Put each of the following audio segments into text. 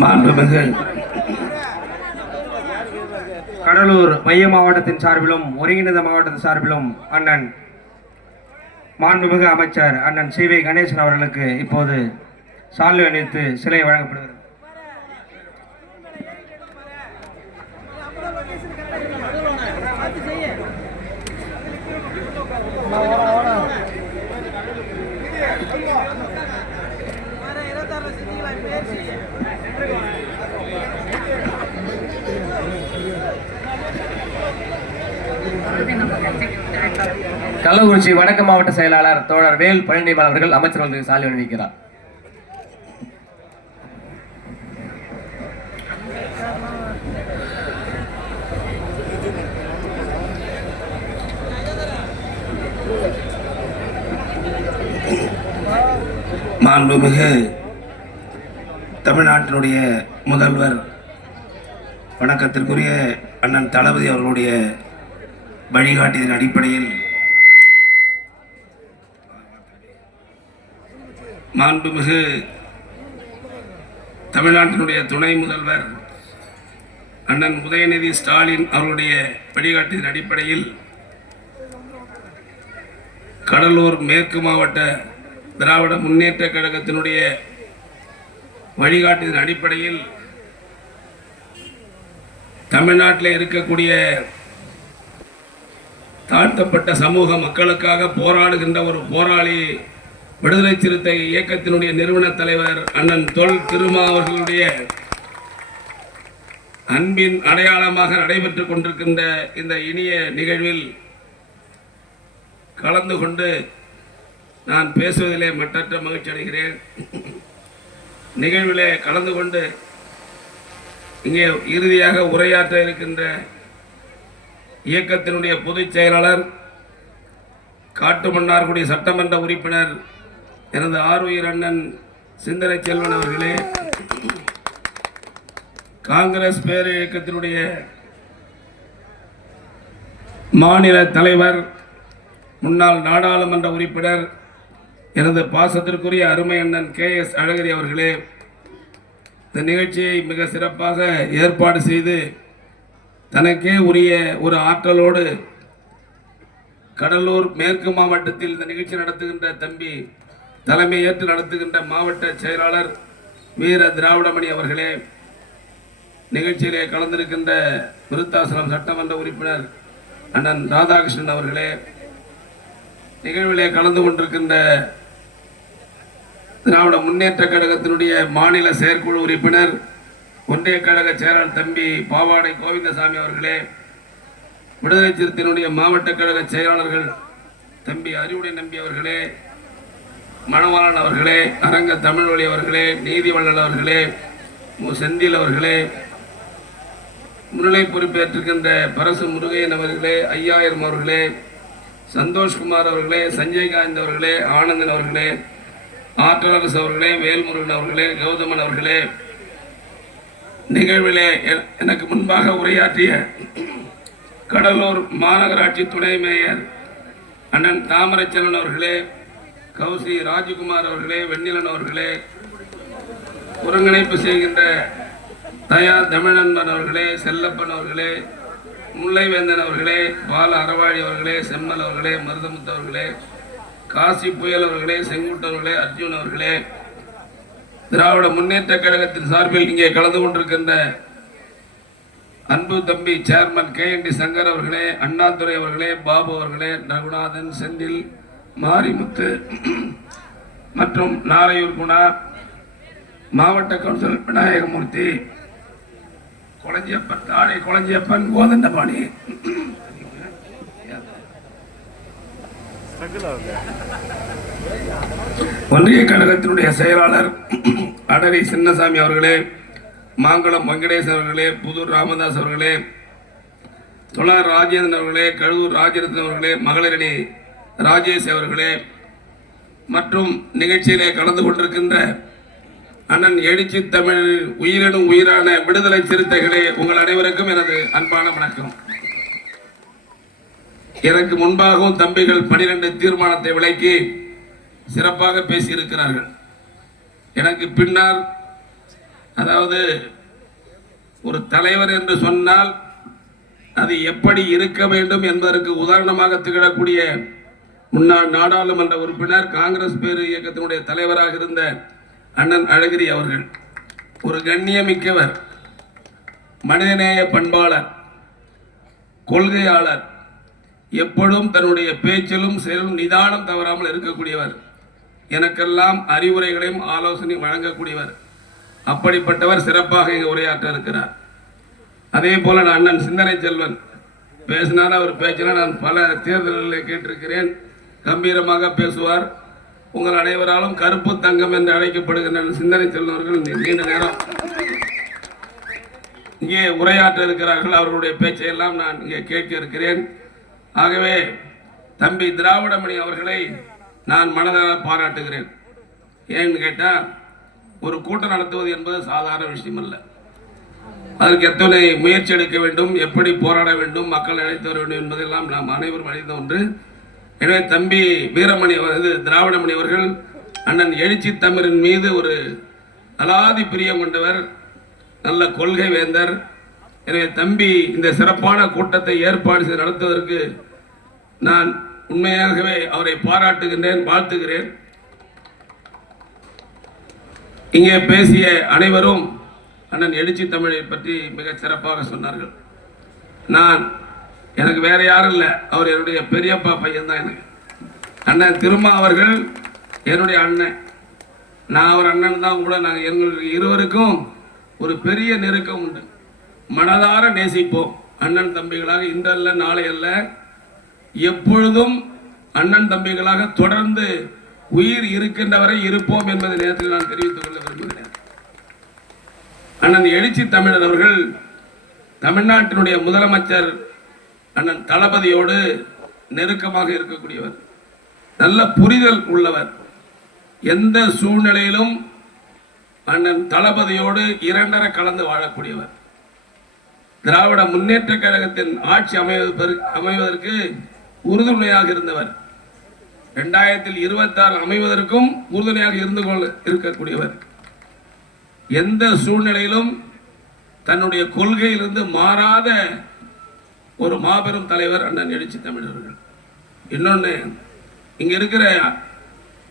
மாண்புமிகு கடலூர் மைய மாவட்டத்தின் சார்பிலும் ஒருங்கிணைந்த மாவட்டத்தின் சார்பிலும் அண்ணன் மாண்புமிகு அமைச்சர் அண்ணன் சி.வி. கணேசன் அவர்களுக்கு இப்போது சால்வை அணிவித்து சிலை வழங்கப்படுகிறது. கள்ளக்குறிச்சி வடக்கு மாவட்ட செயலாளர் தோழர் வேல் பழனிபால் அவர்கள் அமைச்சர்களுக்கு சாலை அணிவிக்கிறார். மாண்புமிகு தமிழ்நாட்டினுடைய முதல்வர் வணக்கத்திற்குரிய அண்ணன் தளபதி அவர்களுடைய வழிகாட்டியின் அடிப்படையில் மாண்புமிகு தமிழ்நாட்டினுடைய துணை முதல்வர் அண்ணன் உதயநிதி ஸ்டாலின் அவர்களுடைய வழிகாட்டியின் அடிப்படையில் கடலூர் மேற்கு மாவட்ட திராவிட முன்னேற்ற கழகத்தினுடைய வழிகாட்டியின் அடிப்படையில் தமிழ்நாட்டில் இருக்கக்கூடிய தாழ்த்தப்பட்ட சமூக மக்களுக்காக போராடுகின்ற ஒரு போராளி விடுதலை சிறுத்தை இயக்கத்தினுடைய நிறுவன தலைவர் அண்ணன் தொல் திருமாவர்களுடைய அன்பின் அடையாளமாக நடைபெற்றுக் கொண்டிருக்கின்ற இந்த இனிய நிகழ்வில் கலந்து கொண்டு நான் பேசுவதிலே மற்றற்ற மகிழ்ச்சி அடைகிறேன். நிகழ்விலே கலந்து கொண்டு இங்கே இறுதியாக உரையாற்ற இருக்கின்ற இயக்கத்தினுடைய பொதுச் செயலாளர் காட்டுமன்னார்குடி சட்டமன்ற உறுப்பினர் எனது ஆருயிர் அண்ணன் சிந்தனை செல்வன் அவர்களே, காங்கிரஸ் பேர் இயக்கத்தினுடைய மாநில தலைவர் முன்னாள் நாடாளுமன்ற உறுப்பினர் எனது பாசத்திற்குரிய அருமை அண்ணன் KS அழகிரி அவர்களே, இந்த நிகழ்ச்சியை மிக சிறப்பாக ஏற்பாடு செய்து தனக்கே உரிய ஒரு ஆற்றலோடு கடலூர் மேற்கு மாவட்டத்தில் இந்த நிகழ்ச்சி நடத்துகின்ற தம்பி தலைமை ஏற்று நடத்துகின்ற மாவட்ட செயலாளர் வீர திராவிடமணி அவர்களே, நிகழ்ச்சியிலே கலந்திருக்கின்ற விருத்தாசலம் சட்டமன்ற உறுப்பினர் அண்ணன் ராதாகிருஷ்ணன் அவர்களே, நிகழ்விலே கலந்து கொண்டிருக்கின்ற திராவிட முன்னேற்ற கழகத்தினுடைய மாநில செயற்குழு உறுப்பினர் ஒன்றிய கழக செயலாளர் தம்பி பாவாடை கோவிந்தசாமி அவர்களே, விடுதலை சிறுத்தையினுடைய மாவட்ட கழக செயலாளர்கள் தம்பி அறிவுடை நம்பி அவர்களே, மணவாளன் அவர்களே, அரங்க தமிழ்வழி அவர்களே, நீதிவள்ளல் அவர்களே, செந்தில் அவர்களே, முன்னிலை பொறுப்பேற்றிருக்கின்ற பரசு முருகையன் அவர்களே, 5000 அவர்களே, சந்தோஷ்குமார் அவர்களே, சஞ்சய் காந்த் அவர்களே, ஆனந்தன் அவர்களே, ஆற்றலரசு அவர்களே, வேல்முருகன் அவர்களே, கௌதமன் அவர்களே, நிகழ்விலே எனக்கு முன்பாக உரையாற்றிய கடலூர் மாநகராட்சி துணை மேயர் அண்ணன் தாமரைச்செல்வன் அவர்களே, கௌசி ராஜகுமார் அவர்களே, வெண்ணிலன் அவர்களே, ஒருங்கிணைப்பு செய்கின்ற தயா தமிழன்பன் அவர்களே, செல்லப்பன் அவர்களே, முல்லைவேந்தன் அவர்களே, பால அறவாழி அவர்களே, செம்மல் அவர்களே, மருதமுத்து அவர்களே, காசி புயல் அவர்களே, செங்குட்டவர்களே, அர்ஜுன் அவர்களே, திராவிட முன்னேற்ற கழகத்தின் சார்பில் இங்கே கலந்து கொண்டிருக்கின்ற அன்பு தம்பி சேர்மன் KND சங்கர் அவர்களே, அண்ணாதுரை அவர்களே, பாபு அவர்களே, ரகுநாதன், செந்தில், மாரிமுத்து மற்றும் நாரையூர் குணா, மாவட்ட கவுன்சிலர் விநாயகமூர்த்தி, கொளஞ்சியப்பன், தாழை கொளஞ்சியப்பன், கோதண்டபாணி, ஒன்றிய கழகத்தினுடைய செயலாளர் அடரி சின்னசாமி அவர்களே, மாங்குளம் வெங்கடேசன் அவர்களே, புதூர் ராமதாஸ் அவர்களே, தொழார் ராஜேந்திரன் அவர்களே, கழுவூர் ராஜரத்னம் அவர்களே, மகளிரணி ராஜேஷ் அவர்களே மற்றும் நிகழ்ச்சியிலே கலந்து கொண்டிருக்கின்ற அண்ணன் எழுச்சி தமிழ் உயிரினும் உயிரான விடுதலை சிறுத்தைகளே, உங்கள் அனைவருக்கும் எனது அன்பான வணக்கம். எனக்கு முன்பாகவும் தம்பிகள் 12 தீர்மானத்தை விளக்கி சிறப்பாக பேசியிருக்கிறார்கள். எனக்கு பின்னால், அதாவது ஒரு தலைவர் என்று சொன்னால் அது எப்படி இருக்க வேண்டும் என்பதற்கு உதாரணமாக திகழக்கூடிய முன்னாள் நாடாளுமன்ற உறுப்பினர், காங்கிரஸ் பேரு இயக்கத்தினுடைய தலைவராக இருந்த அண்ணன் அழகிரி அவர்கள் ஒரு கண்ணியமிக்கவர், மனிதநேய பண்பாளர், கொள்கையாளர், எப்பொழுதும் தன்னுடைய பேச்சிலும் செயலும் நிதானம் தவறாமல் இருக்கக்கூடியவர், எனக்கெல்லாம் அறிவுரைகளையும் ஆலோசனையும் வழங்கக்கூடியவர். அப்படிப்பட்டவர் சிறப்பாக இங்கே உரையாற்ற இருக்கிறார். அதே போல நான் அண்ணன் சிந்தனை செல்வன் பேசினாலும் அவர் பேச்சினால் நான் பல தேர்தல்களில் கேட்டிருக்கிறேன். கம்பீரமாக பேசுவார். உங்கள் அனைவராலும் கருப்பு தங்கம் என்று அழைக்கப்படுகின்ற சிந்தனை செல்வர்கள் நீண்ட நேரம் இங்கே உரையாற்ற இருக்கிறார்கள். அவர்களுடைய பேச்சையெல்லாம் நான் இங்கே கேட்க இருக்கிறேன். ஆகவே தம்பி திராவிடமணி அவர்களை நான் மனதார பாராட்டுகிறேன். ஏன்னு கேட்டால், ஒரு கூட்டம் நடத்துவது என்பது சாதாரண விஷயம் அல்ல. அதற்கு எத்தனை முயற்சி எடுக்க வேண்டும், எப்படி போராட வேண்டும், மக்கள் அழைத்து வர வேண்டும் என்பதெல்லாம் நாம் அனைவரும் அறிந்த ஒன்று. எனவே தம்பி வீரமணி திராவிடமணி அவர்கள் அண்ணன் எழுச்சி தமிழின் மீது ஒரு அலாதி பிரியம் கொண்டவர், நல்ல கொள்கை வேந்தர். எனவே தம்பி இந்த சிறப்பான கூட்டத்தை ஏற்பாடு செய்து நடத்துவதற்கு நான் உண்மையாகவே அவரை பாராட்டுகின்றேன், வாழ்த்துகிறேன். இங்கே பேசிய அனைவரும் அண்ணன் எழுச்சி தமிழை பற்றி மிக சிறப்பாக சொன்னார்கள். எனக்கு வேற யாரும் இல்லை, அவர் என்னுடைய பெரியப்பா பையன் தான். எனக்கு அண்ணன் திருமா அவர்கள் என்னுடைய அண்ணன், நான் அவர் அண்ணன் தான் கூட. நாங்கள் எங்களுக்கு இருவருக்கும் ஒரு பெரிய நெருக்கம் உண்டு. மனதார நேசிப்போம். அண்ணன் தம்பிகளாக இன்றல்ல நாளை அல்ல, எப்பொழுதும் அண்ணன் தம்பிகளாக தொடர்ந்து உயிர் இருக்கின்றவரை இருப்போம் என்பதை நேரத்தில் நான் தெரிவித்துக் கொள்ள விரும்புகிறேன். அண்ணன் எழுச்சி தமிழர் அவர்கள் தமிழ்நாட்டினுடைய முதலமைச்சர் அண்ணன் தளபதியோடு நெருக்கமாக இருக்கக்கூடியவர், நல்ல புரிதல் உள்ளவர். எந்த சூழ்நிலையிலும் அண்ணன் தளபதியோடு இரண்டர கலந்து வாழக்கூடியவர். திராவிட முன்னேற்ற கழகத்தின் ஆட்சி அமைவதற்கு உறுதுணையாக இருந்தவர். 2026 அமைவதற்கும் உறுதுணையாக இருக்கக்கூடியவர். எந்த சூழ்நிலையிலும் தன்னுடைய கொள்கையிலிருந்து மாறாத ஒரு மாபெரும் தலைவர் அண்ணன் எழுச்சி தமிழர்கள். இன்னொன்று, இங்க இருக்கிற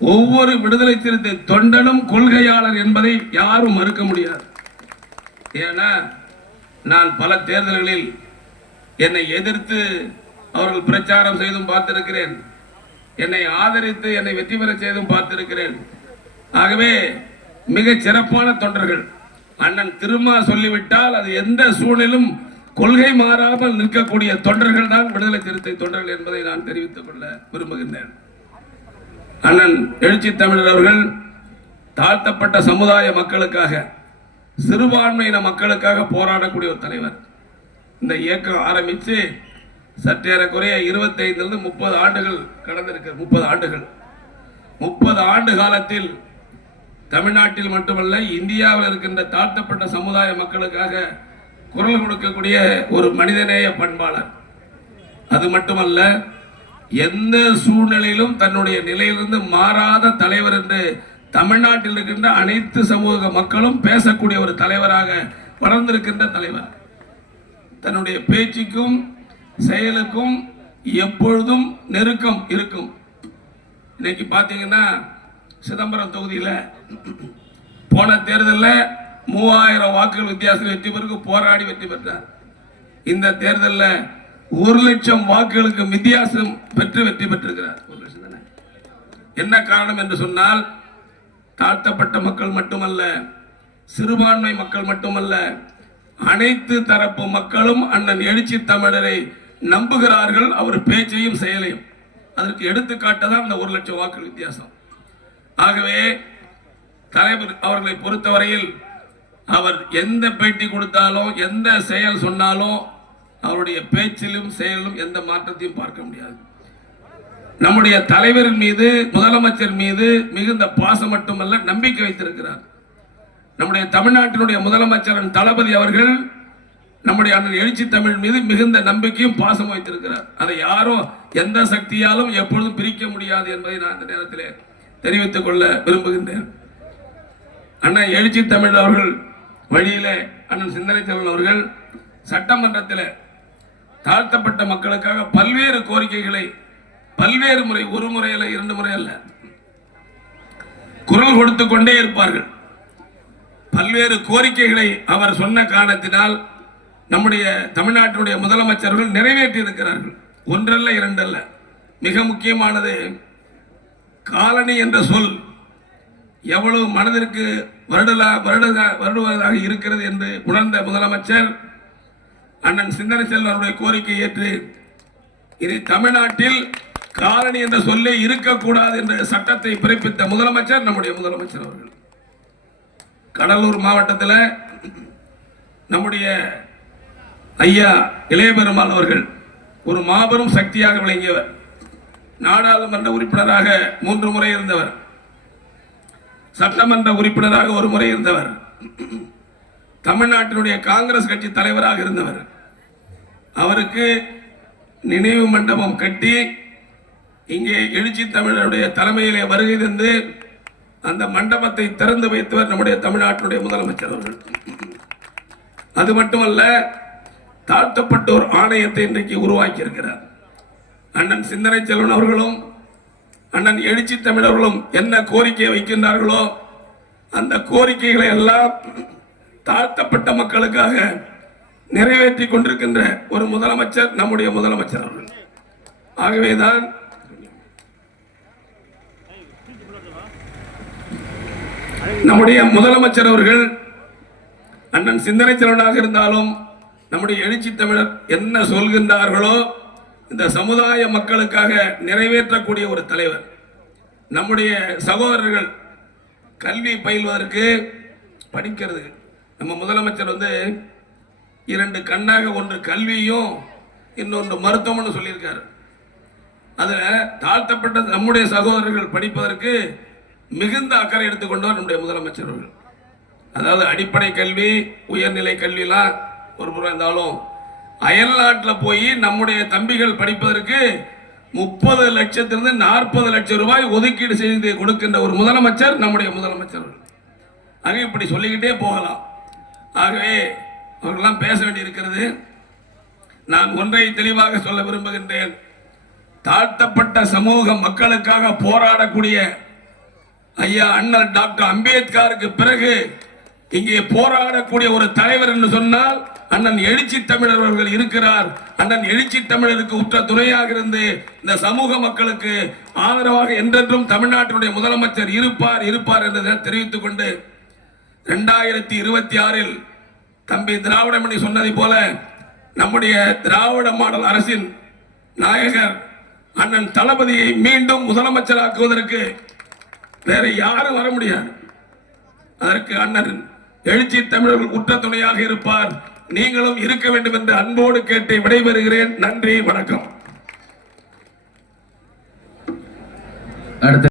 ஒவ்வொரு விடுதலை சிறுத்தை தொண்டனும் கொள்கையாளர் என்பதை யாரும் மறுக்க முடியாது. ஏன்னா, நான் பல தேர்தல்களில் என்னை எதிர்த்து அவர்கள் பிரச்சாரம் செய்தும் பார்த்திருக்கிறேன், என்னை ஆதரித்து என்னை வெற்றி பெற செய்தும் பார்த்திருக்கிறேன். ஆகவே மிக சிறப்பான தொண்டர்கள். அண்ணன் திருமா சொல்லிவிட்டால் அது எந்த சூழலிலும் கொள்கை மாறாமல் நிற்கக்கூடிய தொண்டர்கள் தான் விடுதலை சிறுத்தை தொண்டர்கள் என்பதை நான் தெரிவித்துக் கொள்ள விரும்புகின்றேன். அண்ணன் எழுச்சி தமிழர் அவர்கள் தாழ்த்தப்பட்ட சமுதாய மக்களுக்காக, சிறுபான்மையின மக்களுக்காக போராடக்கூடிய ஒரு தலைவர். இந்த இயக்கம் ஆரம்பித்து சற்றேறக்குறைய 25 30 ஆண்டுகள் கடந்திருக்க. 30 ஆண்டுகள், 30 ஆண்டு காலத்தில் தமிழ்நாட்டில் மட்டுமல்ல, இந்தியாவில் இருக்கின்ற தாழ்த்தப்பட்ட சமுதாய மக்களுக்காக குரல் கொடுக்கக்கூடிய ஒரு மனிதநேய பண்பாளர். அது மட்டுமல்ல, எந்த சூழ்நிலையிலும் தன்னுடைய நிலையிலிருந்து மாறாத தலைவர் என்று தமிழ்நாட்டில் இருக்கின்ற அனைத்து சமூக மக்களும் பேசக்கூடிய ஒரு தலைவராக வளர்ந்திருக்கின்ற தலைவர். தன்னுடைய பேச்சுக்கும் செயலுக்கும் எப்பொழுதும் நெருக்கம் இருக்கும். இன்னைக்கு பார்த்தீங்கன்னா, சிதம்பரம் தொகுதியில் போன தேர்தலில் 3000 வாக்குகள் வித்தியாசம் வெற்றி பெற்று போராடி வெற்றி பெற்றார். இந்த தேர்தலில் 1,00,000 வாக்குகளுக்கு வித்தியாசம் பெற்று வெற்றி பெற்றிருக்கிறார். 1 லட்சம் தானே. என்ன காரணம் என்று சொன்னால், தாழ்த்தப்பட்ட மக்கள் மட்டுமல்ல, சிறுபான்மை மக்கள் மட்டுமல்ல, அனைத்து தரப்பு மக்களும் அண்ணன் எழுச்சி தமிழரை நம்புகிறார்கள், அவர் பேச்சையும் செயலையும். அதற்கு எடுத்துக்காட்டுதான் இந்த 1,00,000 வாக்குகள் வித்தியாசம். ஆகவே தலைவர் அவர்களை பொறுத்தவரையில் அவர் எந்த பேட்டி கொடுத்தாலும், எந்த செயல் சொன்னாலும், அவருடைய பேச்சிலும் செயலிலும் எந்த மாற்றத்தையும் பார்க்க முடியாது. நம்முடைய தலைவரின் மீது, முதலமைச்சர் மீது மிகுந்த பாசம் மட்டுமல்ல, நம்பிக்கை வைத்திருக்கிறார். நம்முடைய தமிழ்நாட்டினுடைய முதலமைச்சர் தளபதி அவர்கள் நம்முடைய அண்ணன் எழுச்சி தமிழ் மீது மிகுந்த நம்பிக்கையும் பாசம் வைத்திருக்கிறார். அதை யாரும் எந்த சக்தியாலும் எப்பொழுதும் பிரிக்க முடியாது என்பதை நான் இந்த நேரத்தில் தெரிவித்துக் கொள்ள விரும்புகின்றேன். அண்ணன் எழுச்சி தமிழ் அவர்கள் வழியிலே அண்ணன் சிந்தனை செல்வன் அவர்கள் சட்டமன்றத்தில் தாழ்த்தப்பட்ட மக்களுக்காக பல்வேறு கோரிக்கைகளை பல்வேறு முறை, ஒரு முறை அல்ல, 2 முறை அல்ல, குரல் கொடுத்து கொண்டே இருப்பார்கள். பல்வேறு கோரிக்கைகளை அவர் சொன்ன காரணத்தினால் நம்முடைய தமிழ்நாட்டினுடைய முதலமைச்சர்கள் நிறைவேற்றி இருக்கிறார்கள். ஒன்றல்ல, 2 அல்ல. மிக முக்கியமானது காலனி என்ற சொல் எவ்வளவு மனதிற்கு வருடுவதாக இருக்கிறது என்று உணர்ந்த முதலமைச்சர் அண்ணன் சிந்தனை செல்வனுடைய கோரிக்கை ஏற்று இனி தமிழ்நாட்டில் காலனி என்ற சொல்லே இருக்கக்கூடாது என்ற சட்டத்தை பிறப்பித்த முதலமைச்சர் நம்முடைய முதலமைச்சர் அவர்கள். கடலூர் மாவட்டத்தில் நம்முடைய ஐயா இளையபெருமாள் அவர்கள் ஒரு மாபெரும் சக்தியாக விளங்கியவர். நாடாளுமன்ற உறுப்பினராக 3 முறை இருந்தவர், சட்டமன்ற உறுப்பினராக 1 முறை இருந்தவர், தமிழ்நாட்டினுடைய காங்கிரஸ் கட்சி தலைவராக இருந்தவர். அவருக்கு நினைவு மண்டபம் கட்டி இங்கே எழுச்சி தமிழருடைய தலைமையிலே வருகை தந்து அந்த மண்டபத்தை திறந்து வைத்தவர் நம்முடைய தமிழ்நாட்டினுடைய முதலமைச்சர் அவர்கள். அது மட்டுமல்ல, தாழ்த்தப்பட்டோர் ஆணையத்தை இன்றைக்கு உருவாக்கி இருக்கிறார். அண்ணன் சிந்தனை செல்வன் அவர்களும் அண்ணன் எழுச்சி தமிழர்களும் என்ன கோரிக்கையை வைக்கின்றார்களோ அந்த கோரிக்கைகளை எல்லாம் தாழ்த்தப்பட்ட மக்களுக்காக நிறைவேற்றி கொண்டிருக்கின்ற ஒரு முதலமைச்சர் நம்முடைய முதலமைச்சர் அவர்கள். ஆகவேதான் நம்முடைய முதலமைச்சர் அவர்கள் அண்ணன் சிந்தனை செல்வனாக இருந்தாலும் நம்முடைய எழுச்சி தமிழர் என்ன சொல்கின்றார்களோ இந்த சமுதாய மக்களுக்காக நிறைவேற்றக்கூடிய ஒரு தலைவர். நம்முடைய சகோதரர்கள் கல்வி பயில்வதற்கு படிக்கிறது நம்ம முதலமைச்சர் 2 கண்ணாக, ஒன்று கல்வியும் இன்னொன்று மருத்துவம்னு சொல்லியிருக்காரு. அதில் தாழ்த்தப்பட்ட நம்முடைய சகோதரர்கள் படிப்பதற்கு மிகுந்த அக்கறை எடுத்துக்கொண்டவர் நம்முடைய முதலமைச்சர் அவர்கள். அதாவது அடிப்படை கல்வி, உயர்நிலை கல்விலாம் ஒரு புறம் இருந்தாலும் அயல் நாட்டில் போய் நம்முடைய தம்பிகள் படிப்பதற்கு 30 லட்சத்திலிருந்து 40 லட்சம் ரூபாய் ஒதுக்கீடு செய்து கொடுக்கின்ற ஒரு முதலமைச்சர் நம்முடைய முதலமைச்சர். ஆக இப்படி சொல்லிக்கிட்டே போகலாம். ஆகவே அவர்களெல்லாம் பேச வேண்டியிருக்கிறது. நான் ஒன்றை தெளிவாக சொல்ல விரும்புகின்றேன். தாழ்த்தப்பட்ட சமூக மக்களுக்காக போராடக்கூடிய ஐயா அண்ணல் டாக்டர் அம்பேத்கருக்கு பிறகு இங்கே போராடக்கூடிய ஒரு தலைவர் என்று சொன்னால் அண்ணன் எழுச்சி தமிழர் அவர்கள் இருக்கிறார். அண்ணன் எழுச்சி தமிழருக்கு உற்ற துணையாக இருந்து இந்த சமூக மக்களுக்கு ஆதரவாக என்றென்றும் தமிழ்நாட்டினுடைய முதலமைச்சர் இருப்பார் என்று தெரிவித்துக் கொண்டு 2026 தம்பி திராவிடமணி சொன்னதை போல நம்முடைய திராவிட மாடல் அரசின் நாயகர் அண்ணன் தளபதியை மீண்டும் முதலமைச்சராக்குவதற்கு வேற யாரும் வர முடியாது. அதற்கு அண்ணன் எழுச்சி தமிழர்கள் உற்ற துணையாக இருப்பார். நீங்களும் இருக்க வேண்டும் என்று அன்போடு கேட்டு விடைபெறுகிறேன். நன்றி, வணக்கம்.